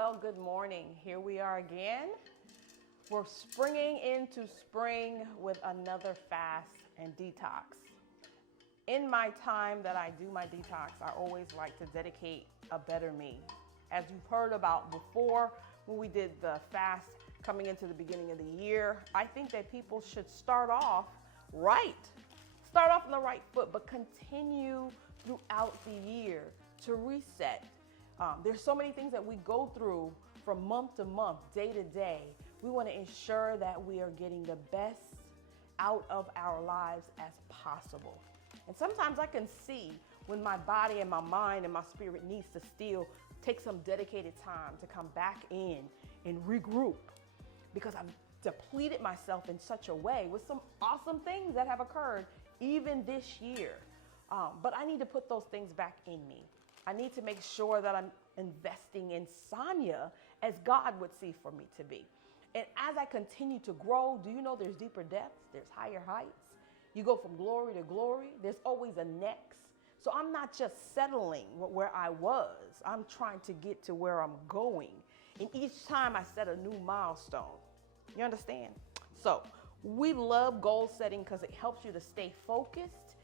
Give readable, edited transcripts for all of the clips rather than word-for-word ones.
Well, good morning. Here we are again. We're springing into spring with another fast and detox. In my time that I do my detox, I always like to dedicate a better me. As you've heard about before, when we did the fast coming into the beginning of the year, I think that people should start off right. Start off on the right foot, but continue throughout the year to reset. There's so many things that we go through from month to month, day to day. We want to ensure that we are getting the best out of our lives as possible. And sometimes I can see when my body and my mind and my spirit needs to still take some dedicated time to come back in and regroup, because I've depleted myself in such a way with some awesome things that have occurred even this year. But I need to put those things back in me. I need to make sure that I'm investing in Sonya as God would see for me to be. And as I continue to grow, do you know there's deeper depths, there's higher heights. You go from glory to glory. There's always a next. So I'm not just settling where I was. I'm trying to get to where I'm going. And each time I set a new milestone. You understand? So we love goal setting because it helps you to stay focused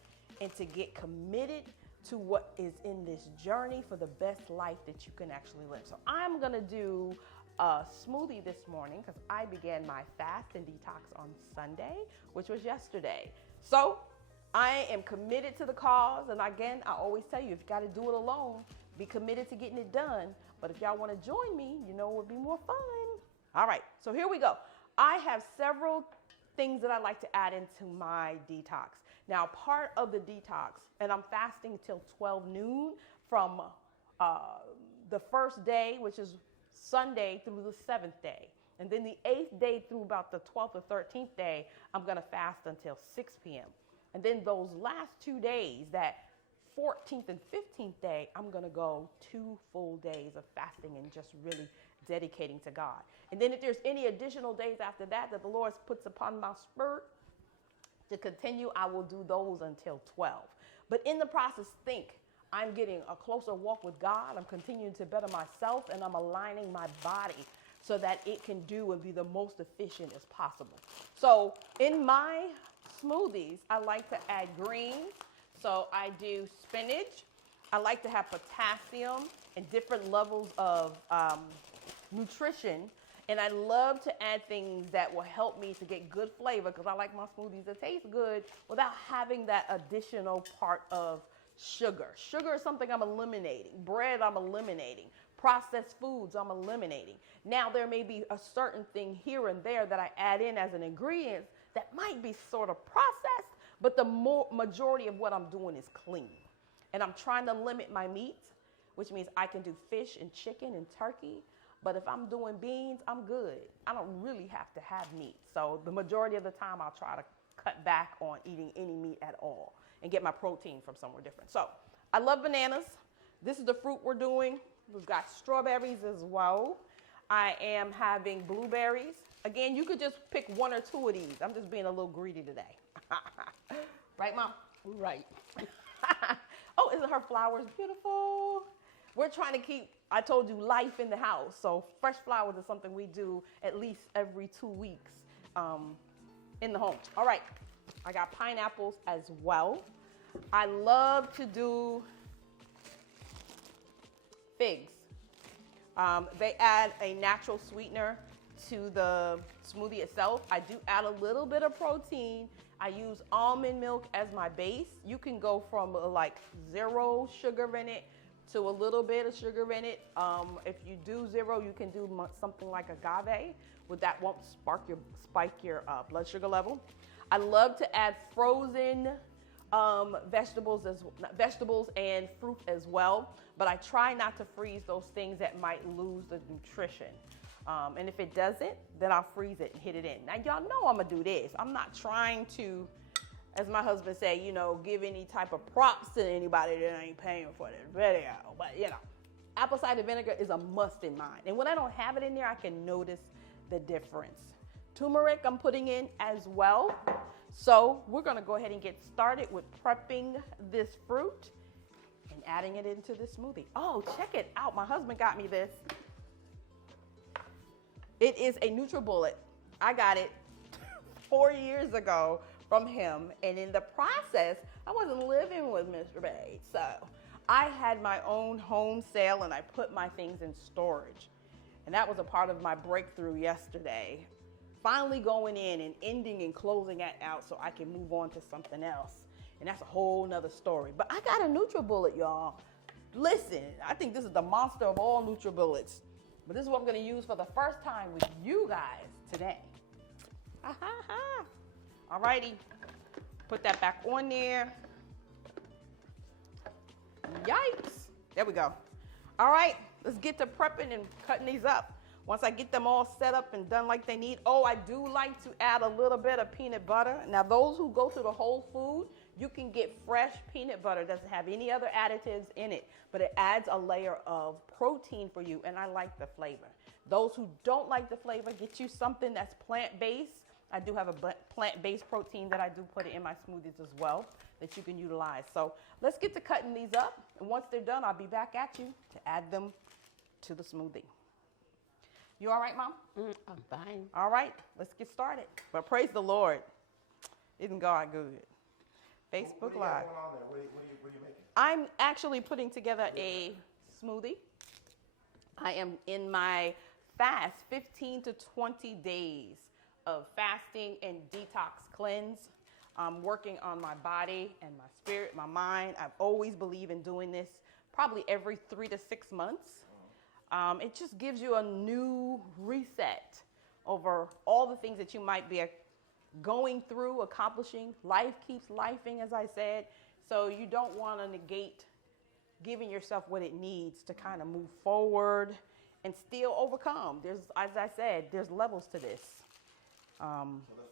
and to get committed to what is in this journey for the best life that you can actually live. So I'm gonna do a smoothie this morning because I began my fast and detox on Sunday, which was yesterday. So I am committed to the cause. And again, I always tell you, if you gotta do it alone, be committed to getting it done. But if y'all wanna join me, you know it would be more fun. All right, so here we go. I have several things that I like to add into my detox. Now, part of the detox, and I'm fasting till 12 noon from the first day, which is Sunday, through the 7th day. And then the 8th day through about the 12th or 13th day, I'm gonna fast until 6 p.m. And then those last 2 days, that 14th and 15th day, I'm gonna go 2 full days of fasting and just really dedicating to God. And then if there's any additional days after that that the Lord puts upon my spirit to continue, I will do those until 12. But in the process, think, I'm getting a closer walk with God. I'm continuing to better myself, and I'm aligning my body so that it can do and be the most efficient as possible. So in my smoothies, I like to add greens. So I do spinach. I like to have potassium and different levels of nutrition. And I love to add things that will help me to get good flavor, because I like my smoothies to taste good without having that additional part of sugar. Sugar is something I'm eliminating. Bread, I'm eliminating. Processed foods, I'm eliminating. Now, there may be a certain thing here and there that I add in as an ingredient that might be sort of processed, but the majority of what I'm doing is clean. And I'm trying to limit my meat, which means I can do fish and chicken and turkey. But if I'm doing beans, I'm good. I don't really have to have meat. So the majority of the time, I'll try to cut back on eating any meat at all and get my protein from somewhere different. So I love bananas. This is the fruit we're doing. We've got strawberries as well. I am having blueberries. Again, you could just pick 1 or 2 of these. I'm just being a little greedy today. Right, Mom? Right. Oh, isn't her flowers beautiful? We're trying to keep, I told you, life in the house. So fresh flowers is something we do at least every 2 weeks in the home. All right, I got pineapples as well. I love to do figs. They add a natural sweetener to the smoothie itself. I do add a little bit of protein. I use almond milk as my base. You can go from like 0 sugar in it to a little bit of sugar in it. If you do 0, you can do something like agave, but that won't spike your blood sugar level. I love to add frozen vegetables and fruit as well, but I try not to freeze those things that might lose the nutrition. And if it doesn't, then I'll freeze it and hit it in. Now, y'all know I'm gonna do this. I'm not trying to, as my husband say, you know, give any type of props to anybody that ain't paying for this video. But, you know, apple cider vinegar is a must in mine. And when I don't have it in there, I can notice the difference. Turmeric I'm putting in as well. So we're gonna go ahead and get started with prepping this fruit and adding it into the smoothie. Oh, check it out. My husband got me this. It is a NutriBullet. I got it 4 years ago from him, and in the process, I wasn't living with Mr. Bates, so I had my own home sale, and I put my things in storage, and that was a part of my breakthrough yesterday. Finally going in and ending and closing that out so I can move on to something else, and that's a whole nother story. But I got a NutriBullet, y'all. Listen, I think this is the monster of all NutriBullets, but this is what I'm going to use for the first time with you guys today. All righty, put that back on there. Yikes. There we go. All right, let's get to prepping and cutting these up. Once I get them all set up and done like they need. Oh, I do like to add a little bit of peanut butter. Now, those who go to the Whole Food, you can get fresh peanut butter. It doesn't have any other additives in it, but it adds a layer of protein for you, and I like the flavor. Those who don't like the flavor, get you something that's plant-based. I do have a plant-based protein that I do put in my smoothies as well that you can utilize. So let's get to cutting these up, and once they're done, I'll be back at you to add them to the smoothie. You all right, Mom? I'm fine. All right, let's get started. But praise the Lord. Isn't God good? Facebook Live. What are you making? I'm actually putting together a smoothie. I am in my fast, 15 to 20 days of fasting and detox cleanse. I'm working on my body and my spirit, my mind. I've always believed in doing this probably every 3 to 6 months. It just gives you a new reset over all the things that you might be going through, accomplishing. Life keeps lifing, as I said. So you don't want to negate giving yourself what it needs to kind of move forward and still overcome. There's, as I said, there's levels to this. So the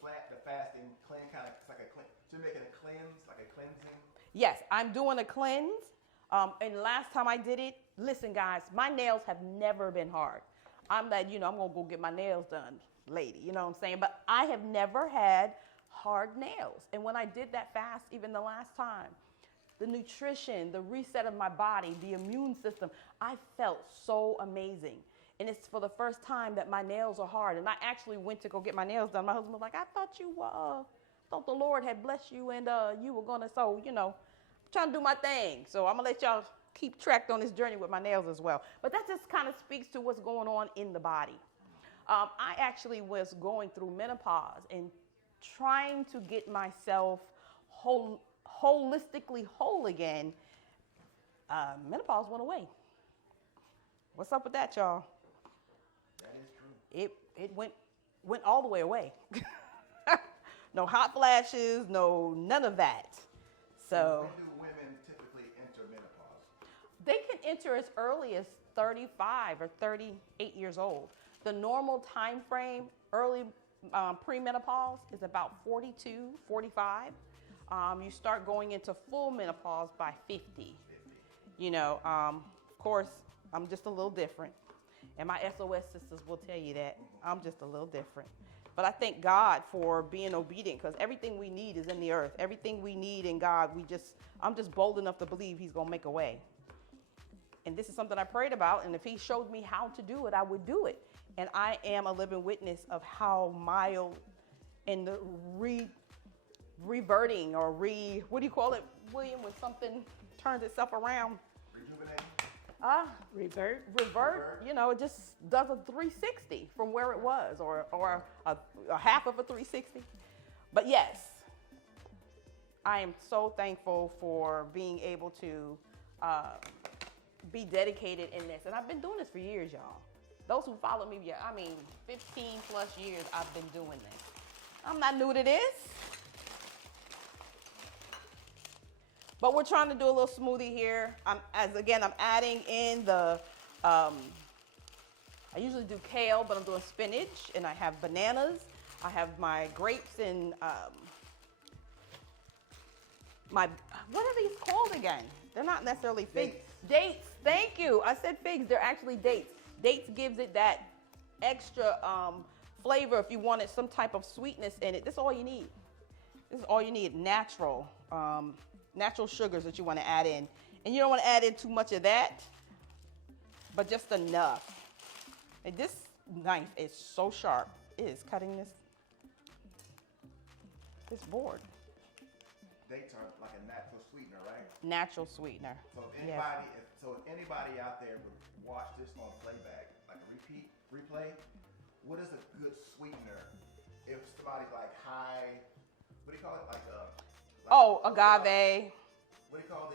fasting cleanse kind of, it's like a cleanse. So you're making a cleanse, like a cleansing? Yes, I'm doing a cleanse. And last time I did it, listen, guys, my nails have never been hard. I'm that, I'm going to go get my nails done, lady, you know what I'm saying? But I have never had hard nails. And when I did that fast, even the last time, the nutrition, the reset of my body, the immune system, I felt so amazing. And it's for the first time that my nails are hard. And I actually went to go get my nails done. My husband was like, I thought the Lord had blessed you and you were going to, trying to do my thing. So I'm going to let y'all keep track on this journey with my nails as well. But that just kind of speaks to what's going on in the body. I actually was going through menopause and trying to get myself holistically whole again. Menopause went away. What's up with that, y'all? That is true. It went all the way away. No hot flashes, none of that. So when do women typically enter menopause? They can enter as early as 35 or 38 years old. The normal time frame, early premenopause, is about 42, 45. You start going into full menopause by 50. Of course, I'm just a little different. And my SOS sisters will tell you that. I'm just a little different. But I thank God for being obedient, because everything we need is in the earth. Everything we need in God, I'm just bold enough to believe He's going to make a way. And this is something I prayed about, and if He showed me how to do it, I would do it. And I am a living witness of how mild and the reverting or what do you call it, William, when something turns itself around? Rejuvenating? Revert. It just does a 360 from where it was, or a half of a 360. But yes, I am so thankful for being able to be dedicated in this. And I've been doing this for years, y'all. Those who follow me, 15 plus years I've been doing this. I'm not new to this. But we're trying to do a little smoothie here. I'm adding in the, I usually do kale, but I'm doing spinach, and I have bananas. I have my grapes and what are these called again? They're not necessarily figs. Dates. Thank you. I said figs. They're actually dates. Dates gives it that extra flavor if you wanted some type of sweetness in it. This is all you need. This is all you need. Natural sugars that you want to add in. And you don't want to add in too much of that, but just enough. And this knife is so sharp. It is cutting this board. Dates are like a natural sweetener, right? Natural sweetener. So if Yes. anybody out there would watch this on playback, like a replay, what is a good sweetener? If somebody's like high, what do you call it? Agave. What do you call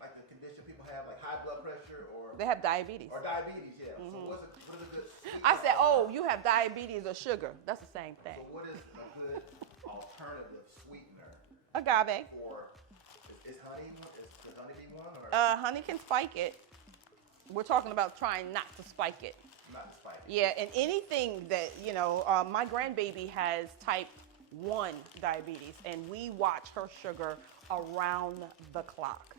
like the condition people have, like high blood pressure or They have diabetes. diabetes? Yeah. So Mm-hmm. what is a good sweetener? I said, oh, you have diabetes or sugar. That's the same thing. So what is a good alternative sweetener Agave. for? Is honey? Does honey be one or Honey can spike it. We're talking about trying not to spike it. not the spice? Yeah, and anything that, my grandbaby has type 1 diabetes, and we watch her sugar around the clock.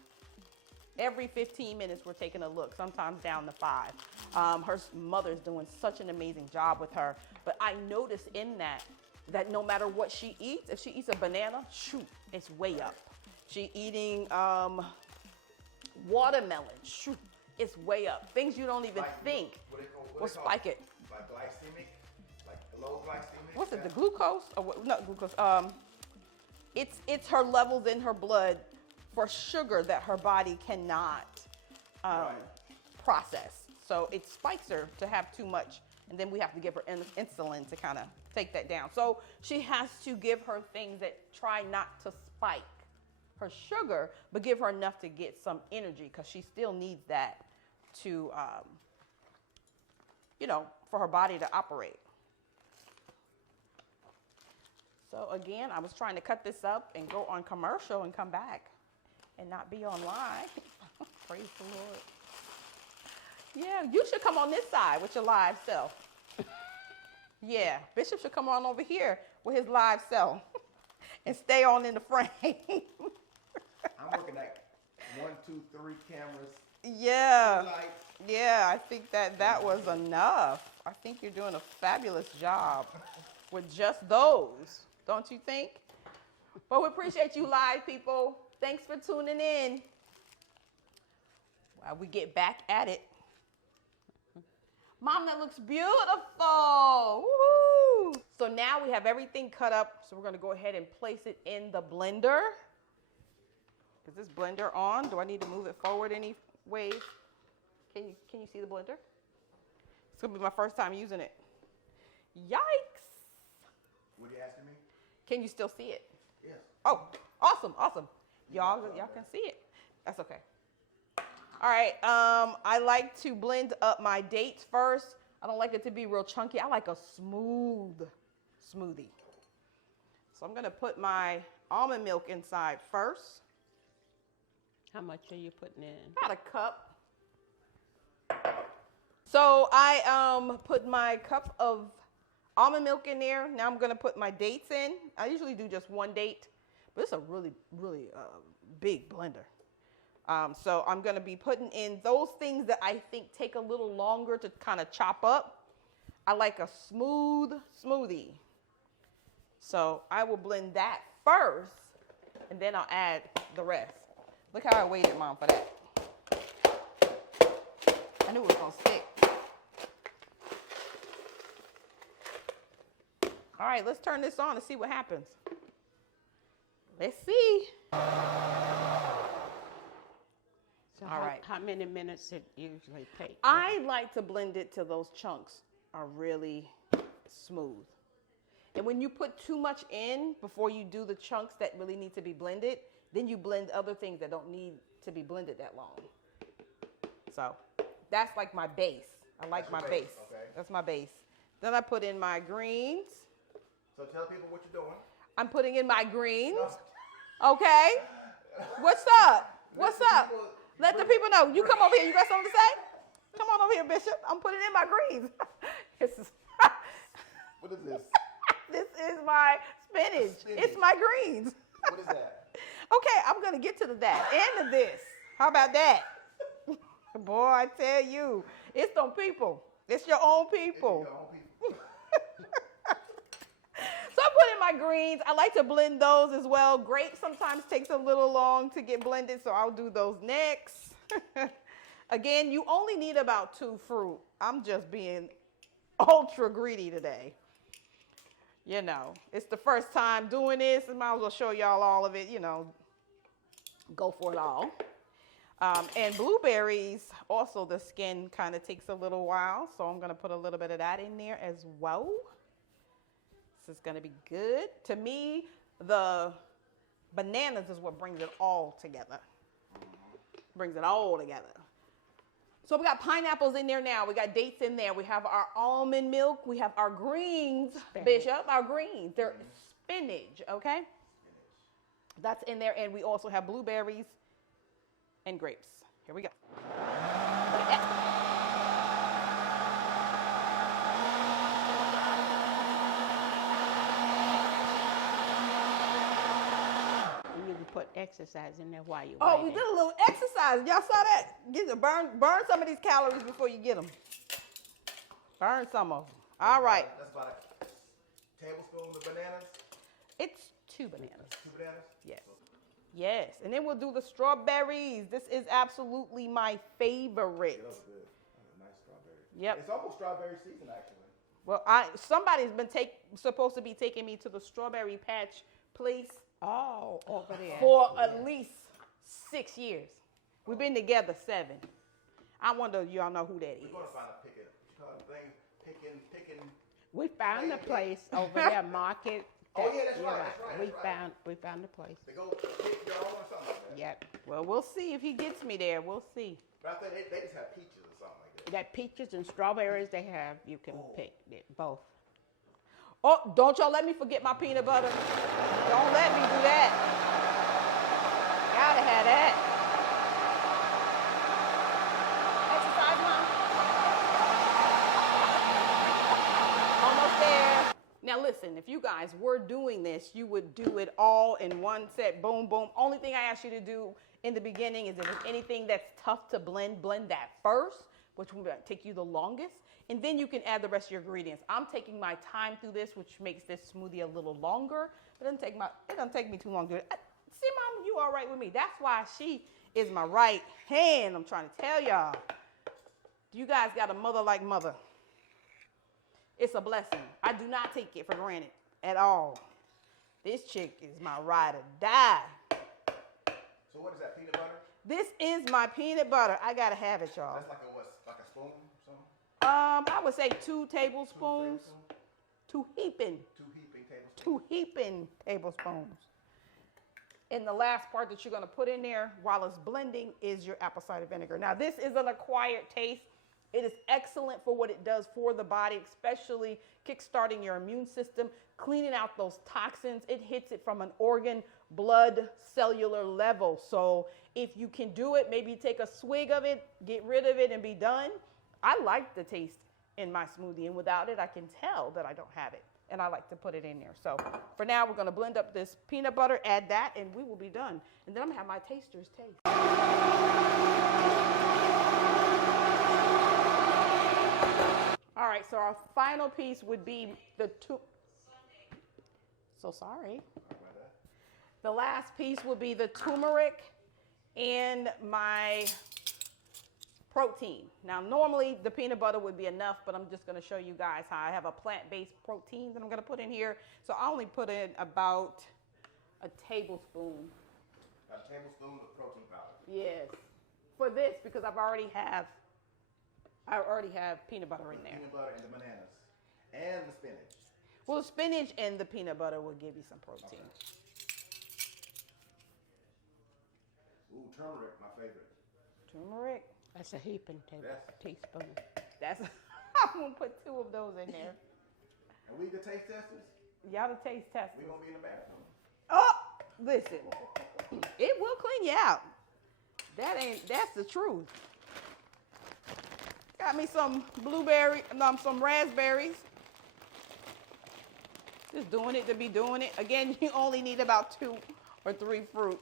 Every 15 minutes, we're taking a look, sometimes down to 5. Her mother's doing such an amazing job with her. But I notice in that no matter what she eats, if she eats a banana, shoot, it's way up. She eating watermelon, shoot, it's way up. Things you don't even think will spike it. Like glycemic, like low glycemic. What's it? The glucose? Or not glucose. It's her levels in her blood for sugar that her body cannot process. So it spikes her to have too much, and then we have to give her insulin to kind of take that down. So she has to give her things that try not to spike her sugar, but give her enough to get some energy, because she still needs that to, for her body to operate. So again, I was trying to cut this up and go on commercial and come back and not be on live. Praise the Lord. Yeah, you should come on this side with your live self. Yeah, Bishop should come on over here with his live self and stay on in the frame. I'm working like 1, 2, 3 cameras. Yeah. Lights. Yeah, I think that was enough. I think you're doing a fabulous job with just those, don't you think? But we appreciate you live people. Thanks for tuning in. While we get back at it. Mom, that looks beautiful. Woo-hoo. So now we have everything cut up. So we're going to go ahead and place it in the blender. Is this blender on? Do I need to move it forward any ways? Can you see the blender? It's going to be my first time using it. Yikes. What are you asking me? Can you still see it? Yes. Oh, awesome. Y'all can see it. That's okay. All right, I like to blend up my dates first. I don't like it to be real chunky. I like a smooth smoothie. So I'm gonna put my almond milk inside first. How much are you putting in? About a cup. So I put my cup of almond milk in there. Now I'm gonna put my dates in. I usually do just one date, but it's a really big blender. So I'm going to be putting in those things that I think take a little longer to kind of chop up. I like a smooth smoothie. So I will blend that first, and then I'll add the rest. Look how I waited, Mom, for that. I knew it was going to stick. All right, let's turn this on and see what happens. Let's see. So All right. How many minutes it usually takes? I like to blend it till those chunks are really smooth. And when you put too much in before you do the chunks that really need to be blended, then you blend other things that don't need to be blended that long. So that's like my base. I like my base. Okay. That's my base. Then I put in my greens. So tell people what you're doing. I'm putting in my greens. No. Okay. What's up? What's up? Let the people know. You come over here. You got something to say? Come on over here, Bishop. I'm putting in my greens. What is this? This is my spinach. It's my greens. What is that? Okay, I'm going to get to that and to this. How about that? Boy, I tell you, it's them people. It's your own people. Your own people. So I put in my greens. I like to blend those as well. Grapes sometimes takes a little long to get blended, so I'll do those next. Again, you only need about 2 fruit. I'm just being ultra greedy today. You know, it's the first time doing this. I might as well show y'all all of it, you know, go for it all. And blueberries, also the skin kind of takes a little while. So I'm going to put a little bit of that in there as well. This is going to be good. To me, the bananas is what brings it all together. Brings it all together. So we got pineapples in there now. We got dates in there. We have our almond milk. We have our greens, Bishop, our greens. They're spinach, okay? That's in there. And we also have blueberries and grapes. Here we go. You can put exercise in there while you're Oh, waiting. we did a little exercise. Y'all saw that? Burn some of these calories before you get them. Burn some of them. All right. That's about a tablespoon of bananas. It's 2 bananas. 2 bananas? Yes. Yes. And then we'll do the strawberries. This is absolutely my favorite. That was good. That was a nice strawberry. Yep. It's almost strawberry season, actually. Well, somebody's been supposed to be taking me to the strawberry patch place Oh, over there. for at least 6 years. We've been together 7. I wonder if y'all know who that is. We're going to find a picking. We found the place over there, market. Oh, yeah, that's You're right. That's right. We found the place. They go pick your own or something like that. Yep. Well, we'll see if he gets me there. We'll see. But I think they just have peaches or something like that. That peaches and strawberries they have, you can pick it, both. Oh, don't y'all let me forget my peanut butter. Don't let me do that. Gotta have that. Exercise, Mom. Almost there. Now listen, if you guys were doing this, you would do it all in one set. Boom, boom. Only thing I ask you to do in the beginning is if there's anything that's tough to blend that first, which will take you the longest. And then you can add the rest of your ingredients. I'm taking my time through this, which makes this smoothie a little longer. It doesn't take me too long to do it. See, Mom, you all right with me. That's why she is my right hand. I'm trying to tell y'all. You guys got a mother like mother. It's a blessing. I do not take it for granted at all. This chick is my ride or die. So what is that, peanut butter? This is my peanut butter. I gotta have it, y'all. That's like a spoon or something? I would say 2 tablespoons. 2 heaping. 2 heaping tablespoons. 2 heaping tablespoons. And the last part that you're going to put in there while it's blending is your apple cider vinegar. Now, this is an acquired taste. It is excellent for what it does for the body, especially kickstarting your immune system, cleaning out those toxins. It hits it from an organ, blood, cellular level. So if you can do it, maybe take a swig of it, get rid of it, and be done. I like the taste in my smoothie, and without it, I can tell that I don't have it. And I like to put it in there. So for now, we're going to blend up this peanut butter, add that, and we will be done. And then I'm going to have my tasters taste. All right, so our final piece would be the so sorry. The last piece would be the turmeric and my protein. Now, normally the peanut butter would be enough, but I'm just going to show you guys how I have a plant-based protein that I'm going to put in here. So I only put in about a tablespoon. A tablespoon of protein powder. Yes. For this, because I already have peanut butter in there. Peanut butter and the bananas. And the spinach. Well, the spinach and the peanut butter will give you some protein. Okay. Ooh, turmeric, my favorite. Turmeric. That's a heaping teaspoon. That's I'm gonna put 2 of those in there. And we the taste testers? Y'all the taste testers. We're gonna be in the bathroom. Oh, listen. It will clean you out. That's the truth. Got me some some raspberries. Just doing it to be doing it. Again, you only need about 2 or 3 fruit.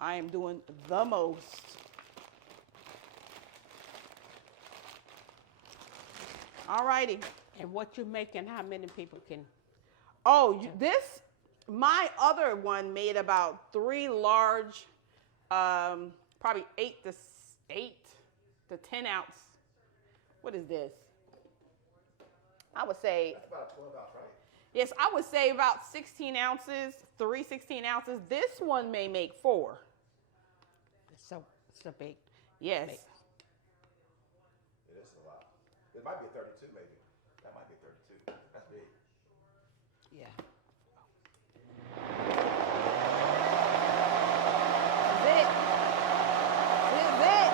I am doing the most. All righty. And what you're making, how many people can? Oh, my other one made about 3 large, probably 8 to 10 ounce. What is this? I would say, That's about a 12 ounce, right? yes, I would say about 16 ounces, 16 ounces. This one may make 4. It's so big. Yes. Big. It is a lot. It might be a 32 maybe. That might be a 32. That's big. Yeah. This is it. This is it.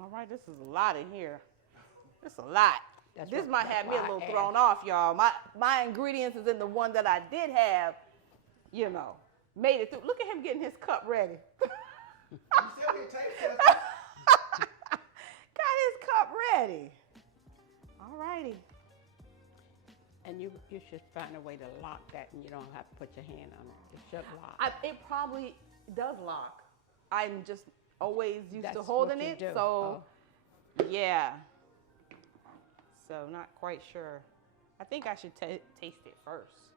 All right, this is a lot in here. This is a lot. This might have me a little thrown off, y'all. My ingredients is in the one that I did have, you know, made it through. Look at him getting his cup ready. You still need taste test. Got his cup ready. All righty. And you should find a way to lock that, and you don't have to put your hand on it. It should lock. It probably does lock. I'm just always used to That's holding what you it, do. so yeah. So not quite sure. I think I should taste it first.